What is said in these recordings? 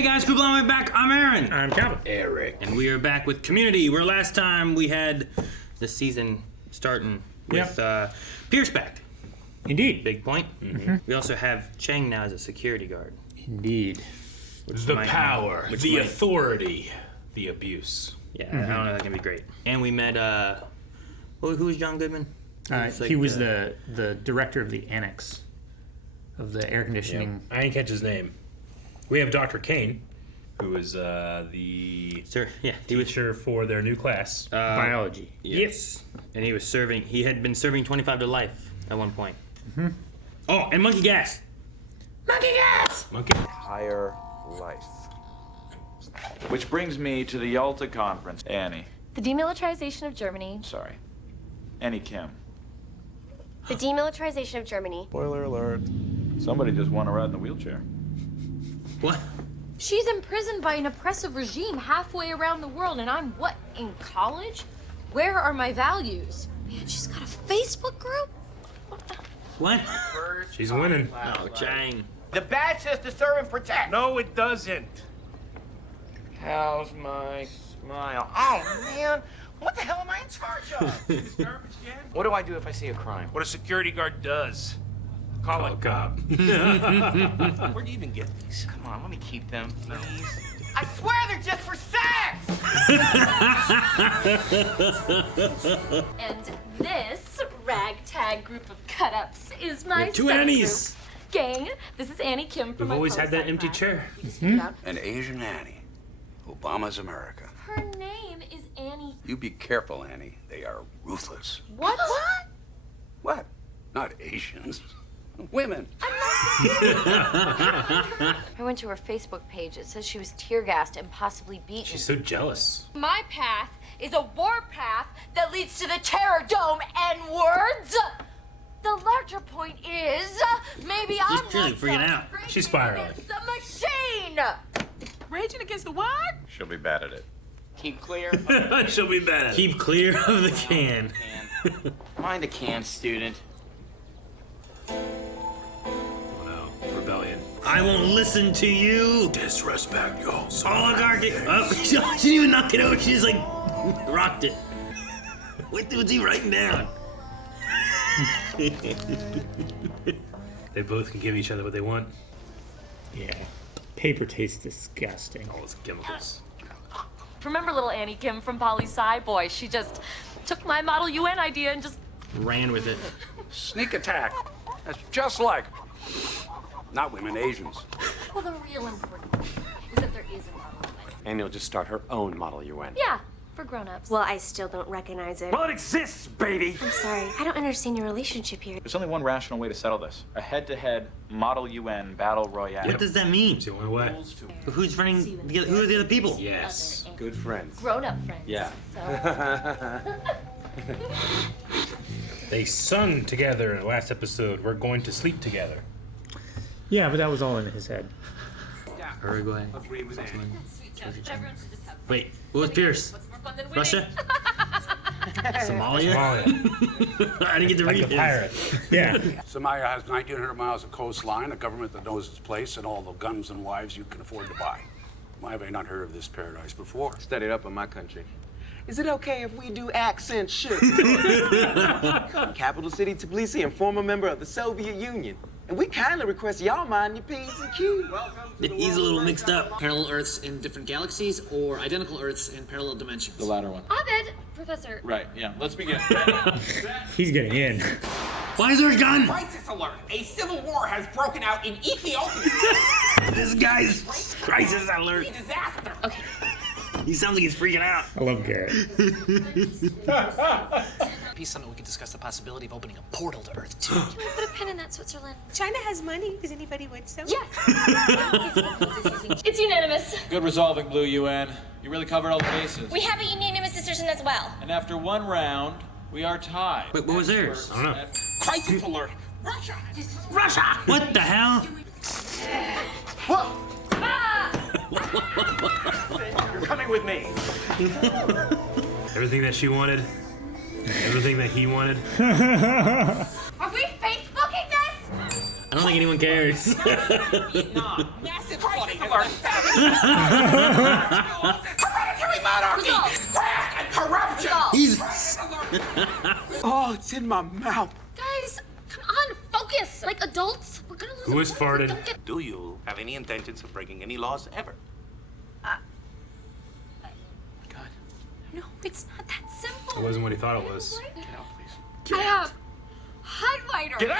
Hey guys, Cool Blonde, back. I'm Aaron. I'm Calvin. Eric. And we are back with Community, where last time we had the season starting with Pierce back. Indeed. Big point. Mm-hmm. We also have Chang now as a security guard. Indeed. The power, the authority, the abuse. Yeah, I don't know, that can be great. And we met, who was John Goodman? He was the director of the annex of the air conditioning. I didn't catch his name. We have Dr. Kane, who is the teacher for their new class. Biology. Yes. And he had been serving 25 to life at one point. Mm-hmm. Oh, and Monkey Gas. Monkey Gas! Monkey. Higher life. Which brings me to the Yalta Conference. Annie. The demilitarization of Germany. Sorry. Annie Kim. The demilitarization of Germany. Spoiler alert. Somebody just won a ride in the wheelchair. What? She's imprisoned by an oppressive regime halfway around the world, and I'm, in college? Where are my values? Man, she's got a Facebook group? What? She's winning. Oh, Chang. The badge says to serve and protect. No, it doesn't. How's my smile? Oh, man. What the hell am I in charge of? What do I do if I see a crime? What a security guard does. Call a cop. Where'd you even get these? Come on, let me keep them, please. I swear they're just for sex! And this ragtag group of cut-ups is my Two study Annies. group. Gang, this is Annie Kim from We've my always had that poli-sci empty class. chair. You just figured out. An Asian Annie. Obama's America. Her name is Annie. You be careful, Annie. They are ruthless. What? What? Not Asians. Women. I went to her Facebook page. It says she was tear gassed and possibly beaten. She's so jealous. My path is a war path that leads to the Terror Dome N-words. The larger point is, maybe I'm really not freaking out. She's spiraling. Against the machine. Raging against the what? She'll be bad at it. Keep clear. She'll be bad. Keep clear of the can. Mind the can, student. Wow. Rebellion. I won't listen to you. Disrespect your Oligarchy. Oh, she didn't even knock it over. She just rocked it. What's he writing down? They both can give each other what they want. Yeah. Paper tastes disgusting. All those chemicals. Remember little Annie Kim from Poli-Sci Boy? She just took my Model UN idea and just... Ran with it. Sneak attack. That's just like not women, Asians. Well, the real important thing is that there is a Model UN. And you'll just start her own Model UN. Yeah, for grown-ups. Well, I still don't recognize it. Well, it exists, baby! I'm sorry. I don't understand your relationship here. There's only one rational way to settle this. A head-to-head Model UN battle royale. What does that mean? It's the only way. Who's running? Who are the other people? Yes. Good friends. Grown-up friends. Yeah. So. They sung together in the last episode, "We're going to sleep together." Yeah, but that was all in his head. Uruguay. Agree with Annie. Everyone should just have Wait, what was Pierce? What's more fun than winning? Russia? Somalia? Somalia. I didn't get to Like read a his. pirate. Yeah. Somalia has 1,900 miles of coastline, a government that knows its place, and all the guns and wives you can afford to buy. Why have I not heard of this paradise before? Studied up in my country. Is it okay if we do accent shit? Capital City Tbilisi and former member of the Soviet Union. And we kindly request y'all mind your P's and Q's. He's a little mixed up. Parallel Earths in different galaxies or identical Earths in parallel dimensions? The latter one. Abed, Professor. Right, yeah. Let's begin. He's getting in. Why is there a gun? Crisis alert! A civil war has broken out in Ethiopia! This guy's crisis alert. Disaster! Okay. He sounds like he's freaking out. I love Garrett. Peace Summit, we could discuss the possibility of opening a portal to Earth 2. Can we put a pin in that, Switzerland? China has money. Does anybody want some? Yes. It's unanimous. Good resolving, Blue UN. You really covered all the bases. We have a unanimous decision as well. And after one round, we are tied. Wait, what was theirs? I don't know. Crisis alert! Russia! Russia! What the hell? You're coming with me. Everything that she wanted. Everything that he wanted. Are we Facebooking this? I don't think anyone cares. Vietnam. Massive flooding has Hitler! Hereditary monarchy! And corruption! Oh, it's in my mouth. Guys, come on, focus. Like adults, we're gonna lose. Who has farted? Do you have any intentions of breaking any laws ever? No, it's not that simple. It wasn't what he thought it was. Get out, please. I have highlighters. Get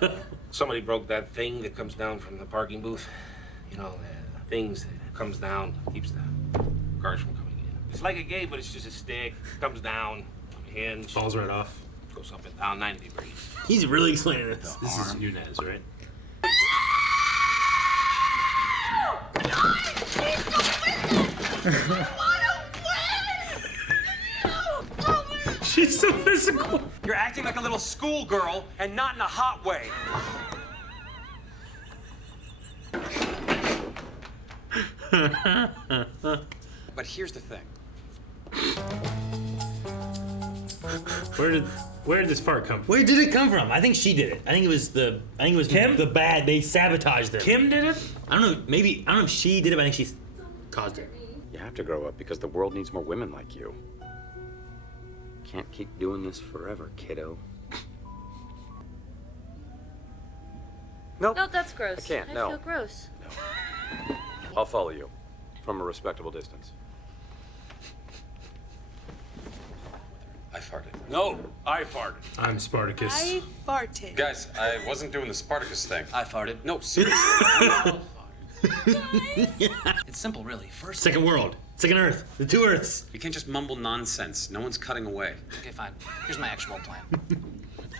out! Somebody broke that thing that comes down from the parking booth. You know, things that comes down, keeps the cars from coming in. It's like a gate, but it's just a stick. Comes down, hinge. Falls right off. Goes up and down 90 degrees. He's really explaining this. This is Yunez, right? She's so physical. You're acting like a little schoolgirl and not in a hot way. But here's the thing. Where did this fart come from? Where did it come from? I think she did it. I think it was Kim? the bad. They sabotaged them. Kim did it? I don't know. Maybe I don't know if she did it, but I think she caused it. You have to grow up because the world needs more women like you. Can't keep doing this forever, kiddo. Nope. No, that's gross. I can't, I no. feel gross. I'll follow you from a respectable distance. I farted. No, I farted. I'm Spartacus. I farted. Guys, I wasn't doing the Spartacus thing. I farted. No, seriously. It's simple, really. First, Second world, second Earth, the two Earths. You can't just mumble nonsense. No one's cutting away. okay, fine. Here's my actual plan.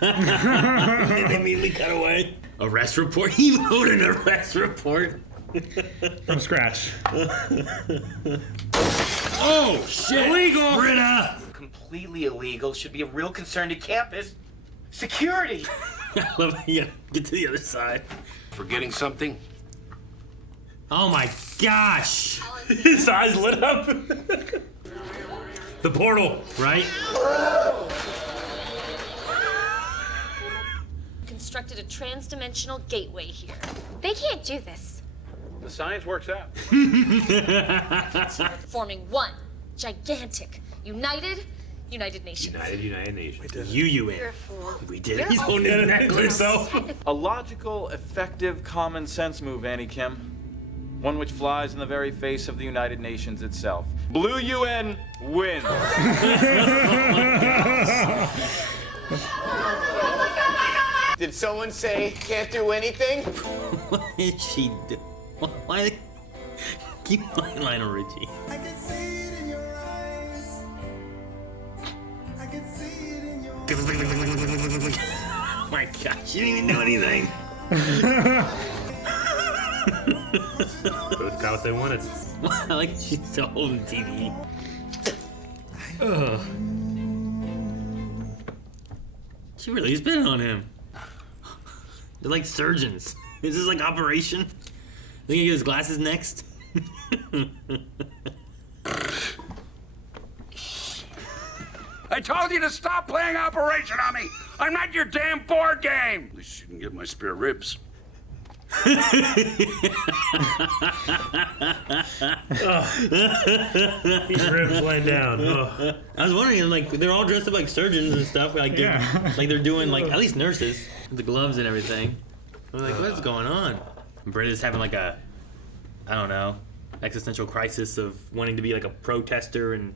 They immediately cut away. Arrest report. He wrote an arrest report. From scratch. Oh shit! Illegal, Britta. Completely illegal. Should be a real concern to campus. Security. I love how you gotta get to the other side. Forgetting something? Oh my gosh! His eyes lit up. The portal, right? Constructed a trans-dimensional gateway here. They can't do this. The science works out. Forming one gigantic, United Nations. United Nations. UN. You're a fool. We did. You're He's a holding his necklace. A logical, effective, common sense move, Annie Kim. One which flies in the very face of the United Nations itself. Blue UN wins. Did someone say can't do anything? What did she do? Why? Keep my line, Richie. I can see it in your eyes. I can see it in your eyes. Oh my gosh, she didn't even know anything. Both got what they wanted. I like she's still holding TV. Ugh. She really is betting on him. They're like surgeons. Is this like operation? Think he get his glasses next? I told you to stop playing Operation on me. I'm not your damn board game. At least you can get my spare ribs. His ribs laying down. Oh. I was wondering, like, they're all dressed up like surgeons and stuff. Like, they're doing like at least nurses with the gloves and everything. I'm like, what's going on? Britta's having like a, I don't know, existential crisis of wanting to be like a protester and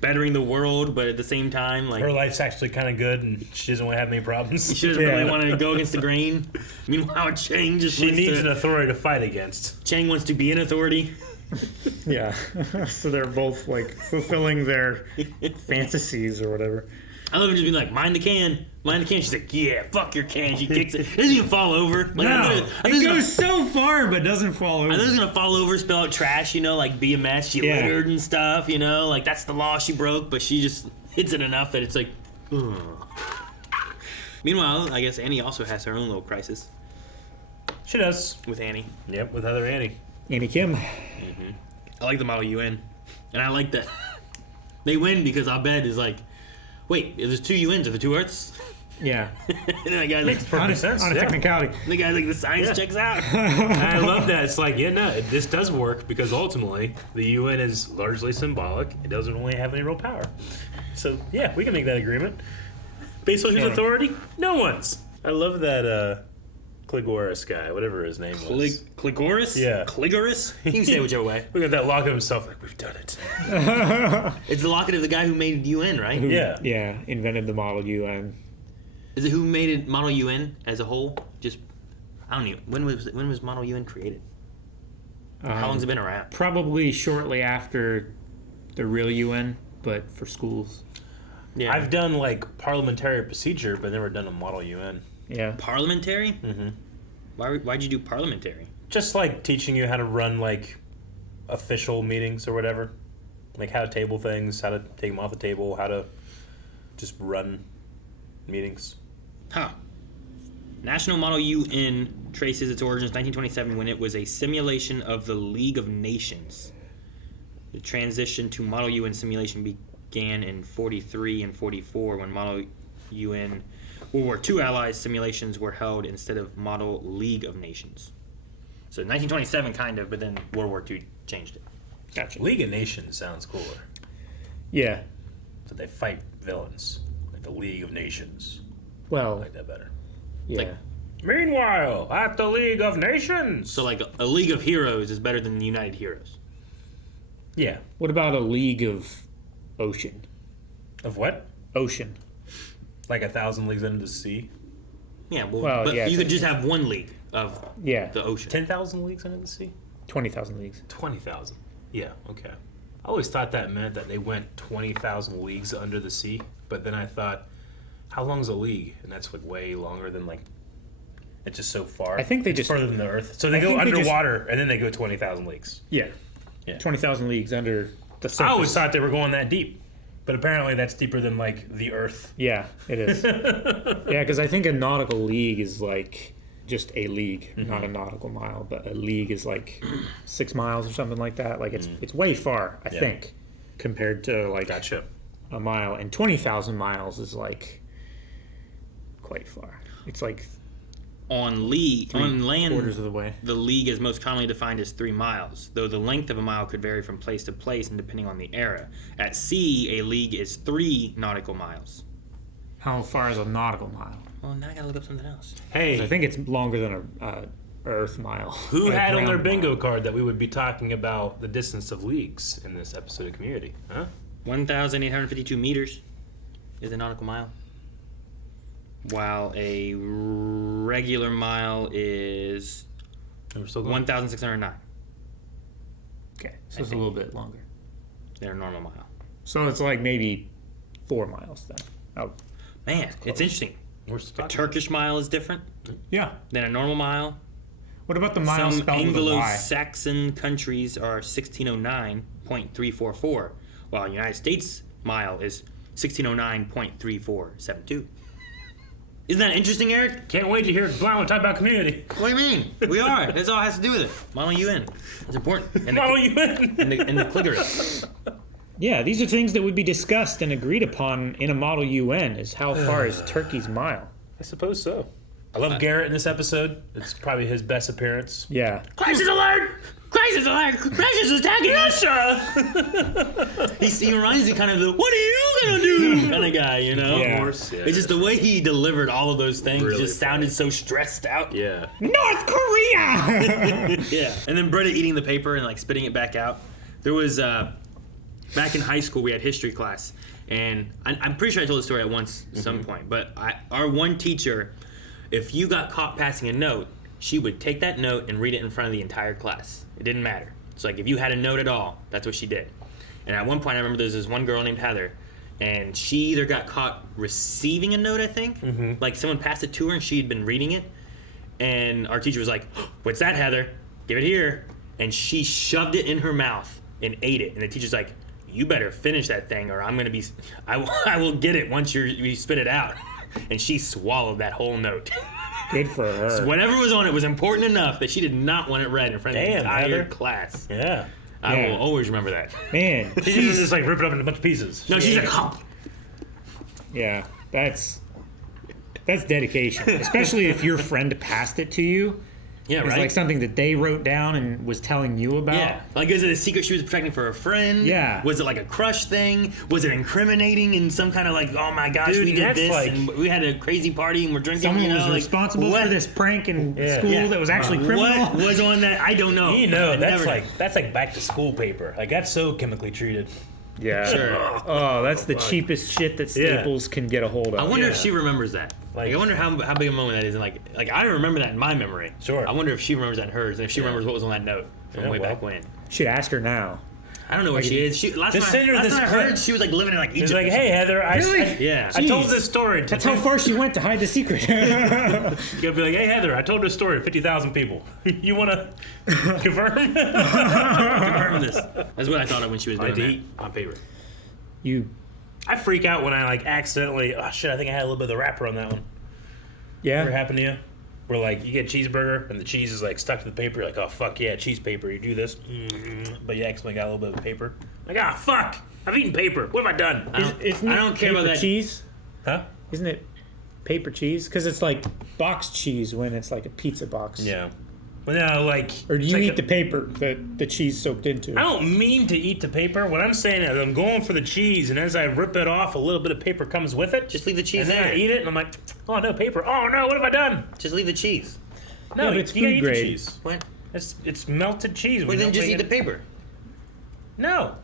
bettering the world, but at the same time, like, her life's actually kind of good, and she doesn't want to have any problems. She doesn't really want to go against the grain. Meanwhile, Chang just she needs an authority to fight against. Chang wants to be an authority. Yeah, so they're both like fulfilling their fantasies or whatever. I love him just being like, mind the can. She's like, yeah, fuck your can. She kicks it. It doesn't even fall over. Like, No, it goes so far, but doesn't fall over. I thought it was gonna fall over, spill out trash, you know, like be a mess. She littered and stuff, you know, like that's the law she broke, but she just hits it enough that it's like, ugh. Meanwhile, I guess Annie also has her own little crisis. She does. With Annie. Yep, with other Annie. Annie Kim. Mm-hmm. I like the model UN. And I like that they win because Abed is like, wait, there's two UNs, are the two Earths? Yeah. And that guy's like, Perfect sense. On a technicality. the guy's like, the science checks out. I love that. It's like, this does work because ultimately the UN is largely symbolic. It doesn't really have any real power. So, yeah, we can make that agreement. Based on whose authority? No one's. I love that Cligoris guy, whatever his name was. Cligoris? Yeah. Cligoris? You can say it whichever way. Look at that locket of himself, like, we've done it. It's the locket of the guy who made UN, right? Yeah, invented the Model UN. Is it who made it Model UN as a whole? Just, I don't even, when was Model UN created? How long's it been around? Probably shortly after the real UN, but for schools. Yeah. I've done like parliamentary procedure, but never done a Model UN. Yeah. Parliamentary? Mm-hmm. Why'd you do parliamentary? Just like teaching you how to run like official meetings or whatever. Like how to table things, how to take them off the table, how to just run meetings. Huh. National Model UN traces its origins 1927 when it was a simulation of the League of Nations. The transition to Model UN simulation began in 43 and 44 when Model UN World War II allies simulations were held instead of Model League of Nations. So 1927 kind of, but then World War II changed it. Gotcha. League of Nations sounds cooler. Yeah. So they fight villains. Like the League of Nations. Well, I like that better. Yeah. Like, meanwhile, at the League of Nations. So like a League of Heroes is better than the United Heroes. Yeah. What about a League of Ocean? Of what? Ocean. Like 1,000 leagues under the sea? Yeah, but yeah, you could just have one league of the ocean. 10,000 leagues under the sea? 20,000 leagues. 20,000. Yeah, okay. I always thought that meant that they went 20,000 leagues under the sea, but then I thought, how long is a league? And that's like way longer than like, it's just so far. I think they it's just further than the Earth. So they go underwater and then they go 20,000 leagues. Yeah. 20,000 leagues under the surface. I always thought they were going that deep. But apparently that's deeper than, like, the Earth. Yeah, it is. Yeah, because I think a nautical league is, like, just a league, not a nautical mile. But a league is, like, 6 miles or something like that. Like, it's way far, I think, compared to, like, a mile. And 20,000 miles is, like, quite far. It's, like... On land, quarters of the way. The league is most commonly defined as 3 miles, though the length of a mile could vary from place to place and depending on the era. At sea, a league is 3 nautical miles. How far is a nautical mile? Well, now I gotta look up something else. Hey, I think it's longer than a Earth mile. Who had on their bingo card that we would be talking about the distance of leagues in this episode of Community? Huh? 1,852 meters is a nautical mile. While a regular mile is 1,609. Okay, so it's a little bit longer than a normal mile. So it's like maybe 4 miles then. Oh, man, it's interesting. A Turkish mile is different. Yeah. Than a normal mile. What about the mile Some spelled with a Y? Anglo-Saxon countries are 1609.344, while the United States mile is 1609.3472. Isn't that interesting, Eric? Can't wait to hear Brown talk about community. What do you mean? We are. That's all it has to do with it. Model UN. It's important. And Model UN. And the clitoris. Yeah, these are things that would be discussed and agreed upon in a Model UN. Is how far is Turkey's mile? I suppose so. I love Garrett in this episode. It's probably his best appearance. Yeah. Crisis alert! Crisis alert! Crisis is attacking Russia! He reminds me kind of the, what are you gonna do kind of guy, you know? Yeah. Of course, yeah. It's just the way he delivered all of those things Really just sounded so stressed out. Yeah. North Korea! Yeah. And then Britta eating the paper and like spitting it back out. There was, back in high school, we had history class. And I'm pretty sure I told the story at once at some point. But our one teacher, if you got caught passing a note, she would take that note and read it in front of the entire class. It didn't matter. So like if you had a note at all, that's what she did. And at one point I remember there was this one girl named Heather, and she either got caught receiving a note, I think. Like someone passed it to her and she'd been reading it. And our teacher was like, what's that, Heather? Give it here. And she shoved it in her mouth and ate it. And the teacher's like, you better finish that thing or I'm gonna be, I will get it once you spit it out. And she swallowed that whole note. Good for her. So whatever was on it was important enough that she did not want it read in front of the entire Heather. class. Yeah. I will always remember that. Man. She's just like rip it up into a bunch of pieces. No, she's like, Yeah, that's... That's dedication, especially if your friend passed it to you. Yeah, It's right. like something that they wrote down and was telling you about. Yeah. Like, is it a secret she was protecting for a friend? Yeah. Was it like a crush thing? Was it incriminating in some kind of like, oh my gosh, Dude, we did that's this like- and we had a crazy party and we're drinking. Someone you know, was like, responsible what? for this prank in Yeah. school Yeah. that was actually criminal. What was on that? I don't know. You know, I that's never- like back to school paper. Like that's so chemically treated. Yeah. Sure. Oh, that's the cheapest shit that Staples can get a hold of. I wonder if she remembers that. Like, I wonder how big a moment that is. And like I remember that in my memory. Sure. I wonder if she remembers that in hers, and if she remembers what was on that note from way back when. Should ask her now. I don't know where she is. She last Just time, send her last this time I clip. heard, she was like living in like Egypt. She's like, hey Heather, I told this story. That's how far she went to hide the secret. You gotta be like, hey Heather, I told this story to 50,000 people. You wanna confirm? Confirm this. That's what I thought of when she was I doing had to that. eat my paper. You. I freak out when I like accidentally. Oh shit! I think I had a little bit of the wrapper on that one. Yeah. Ever happened to you? Where like you get a cheeseburger and the cheese is like stuck to the paper. You're like, oh fuck yeah, cheese paper. You do this, but you accidentally got a little bit of paper. Like, ah fuck! I've eaten paper. What have I done? Isn't I don't it care about paper that. cheese? Huh? Isn't it paper cheese? Because it's like boxed cheese when it's like a pizza box. Yeah. Well, no, like. Or do it's you like eat the paper that the cheese soaked into? I don't mean to eat the paper. What I'm saying is I'm going for the cheese, and as I rip it off, a little bit of paper comes with it. Just leave the cheese and then there. I eat it, and I'm like, oh no, paper. Oh no, what have I done? Just leave the cheese. No, Yeah, but it's you gotta food eat the grade. cheese. What? It's melted cheese. Well, We then don't just make eat the it- paper. No.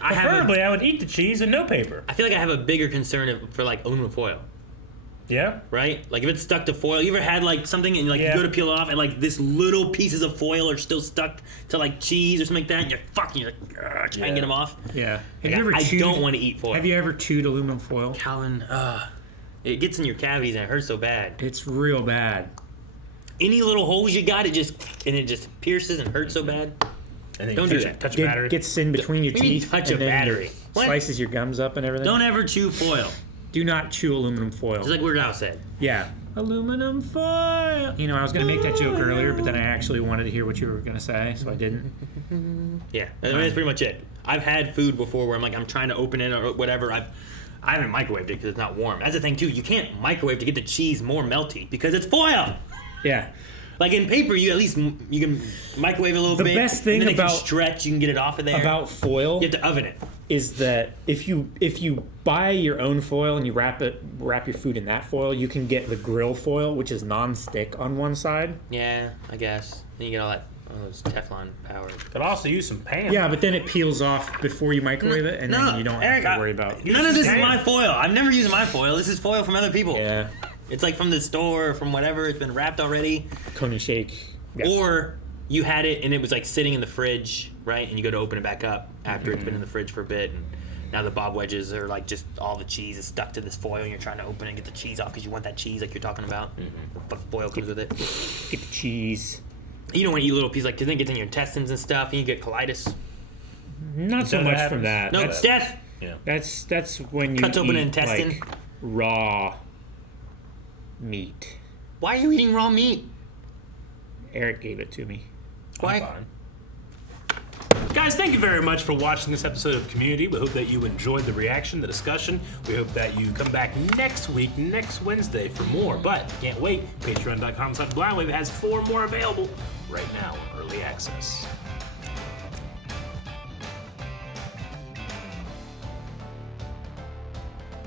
I have Preferably, I would eat the cheese and no paper. I feel like I have a bigger concern for like aluminum foil. Yeah. Right? Like if it's stuck to foil, you ever had like something and like Yeah. you go to peel off and like this little pieces of foil are still stuck to like cheese or something like that, and you're like trying to get them off. Yeah. Like, I don't want to eat foil. Have you ever chewed aluminum foil? Calvin, it gets in your cavities and it hurts so bad. It's real bad. Any little holes you got, it just pierces and hurts so bad. And then Don't you do touch, that. touch a battery. Gets in between your What do you mean teeth. touch and a then battery? What? Slices your gums up and everything. Don't ever chew foil. Do not chew aluminum foil. Just like Weird Al said. Yeah. Aluminum foil. You know, I was going to make that joke earlier, but then I actually wanted to hear what you were going to say, so I didn't. Yeah, I mean, that's pretty much it. I've had food before where I'm trying to open it or whatever. I haven't microwaved it because it's not warm. That's the thing too. You can't microwave to get the cheese more melty because it's foil. Yeah. Like in paper, you at least you can microwave a little The bit. best thing and then about- it can stretch, you can get it off of there. About foil You have to oven it. is that if you buy your own foil and you wrap your food in that foil, you can get the grill foil, which is non-stick on one side. Yeah, I guess. Then you get all those Teflon power. Could also use some pan. Yeah, but then it peels off before you microwave it, and then you don't Eric, have to worry about. None of this is my foil. I've never used my foil. This is foil from other people. Yeah. It's like from the store or from whatever. It's been wrapped already. Coney shake. Yeah. Or you had it and it was like sitting in the fridge, right? And you go to open it back up after it's been in the fridge for a bit. And now the bob wedges are like just all the cheese is stuck to this foil and you're trying to open it and get the cheese off because you want that cheese like you're talking about. The fuck foil comes with it. Get the cheese. You don't want to eat little pieces like because then it gets in your intestines and stuff and you get colitis. Not so That much happens. from that. No, it's death. Yeah. That's when you Cuts open eat an intestine. like raw meat. Why are you eating raw meat? Eric gave it to me. Why? Fine. Guys, thank you very much for watching this episode of Community. We hope that you enjoyed the reaction, the discussion. We hope that you come back next week, next Wednesday, for more. But if you can't wait, patreon.com/blindwave has 4 more available right now, early access.